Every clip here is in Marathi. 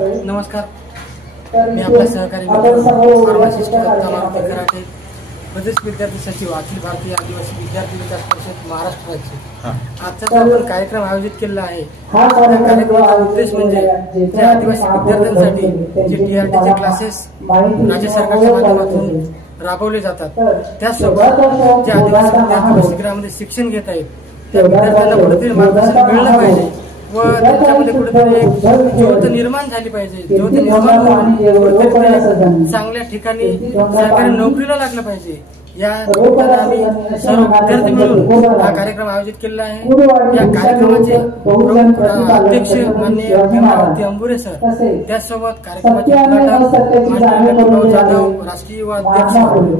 नमस्कार, मी आपला सहकारी मित्र फार्मासिस्ट दत्ता मारुती कराटे, प्रदेश विद्यार्थी सचिव, अखिल भारतीय आदिवासी विद्यार्थी विकास परिषद महाराष्ट्र राज्य। आजचा जो आपण कार्यक्रम आयोजित केला आहे, त्या कार्यक्रमाचा उद्देश म्हणजे जे आदिवासी विद्यार्थ्यांसाठी जे TRTचे क्लासेस राज्य सरकारच्या माध्यमातून राबवले जातात, त्यासोबत जे आदिवासी विद्यार्थी वसतिगृहामध्ये शिक्षण घेत आहेत त्या विद्यार्थ्यांना कुठेतरी मार्गदर्शन मिळलं पाहिजे व त्यांच्यामध्ये कुठेतरी एक ज्योत निर्माण झाली पाहिजे। ज्योत निर्माण होऊन कुठेतरी चांगल्या ठिकाणी सरकारी नोकरीला लागलं पाहिजे। या निमित्ताने आम्ही सर्व विद्यार्थी मिळून हा कार्यक्रम आयोजित केलेला आहे। या कार्यक्रमाचे प्रमुख अध्यक्ष माननीय भीमराव अंबुरे सर, त्यासोबत कार्यक्रमाचे उद्घाटक माननीय डॉक्टर जाधव, राष्ट्रीय युवा अध्यक्ष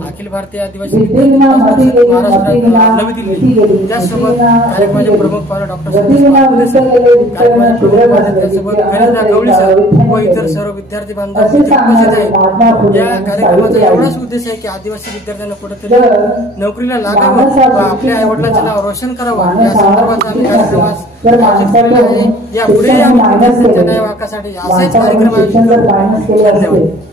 अखिल भारतीय आदिवासी विद्यार्थी महाराष्ट्र नवी दिल्ली, त्यासोबत कार्यक्रमाचे प्रमुख पाहुणे डॉक्टर सतीश पाटील सर, कार्यक्रमाचे प्रमुख पाहुणे त्यासोबत गणेशदा गवळी सर व इतर सर्व विद्यार्थी बांधव उपस्थित आहेत। या कार्यक्रमाचा एवढाच उद्देश आहे की आदिवासी विद्यार्थ्यांना कुठेतरी नोकरीला लागावं व आपल्या आई वडिलांचं नाव रोशन करावं, या संदर्भात आम्ही कार्यक्रमास आयोजित केलेला आहे। यापुढे आम्ही विद्यार्थ्यांच्या न्याय हक्कासाठी असाच कार्यक्रम आयोजित करू। धन्यवाद।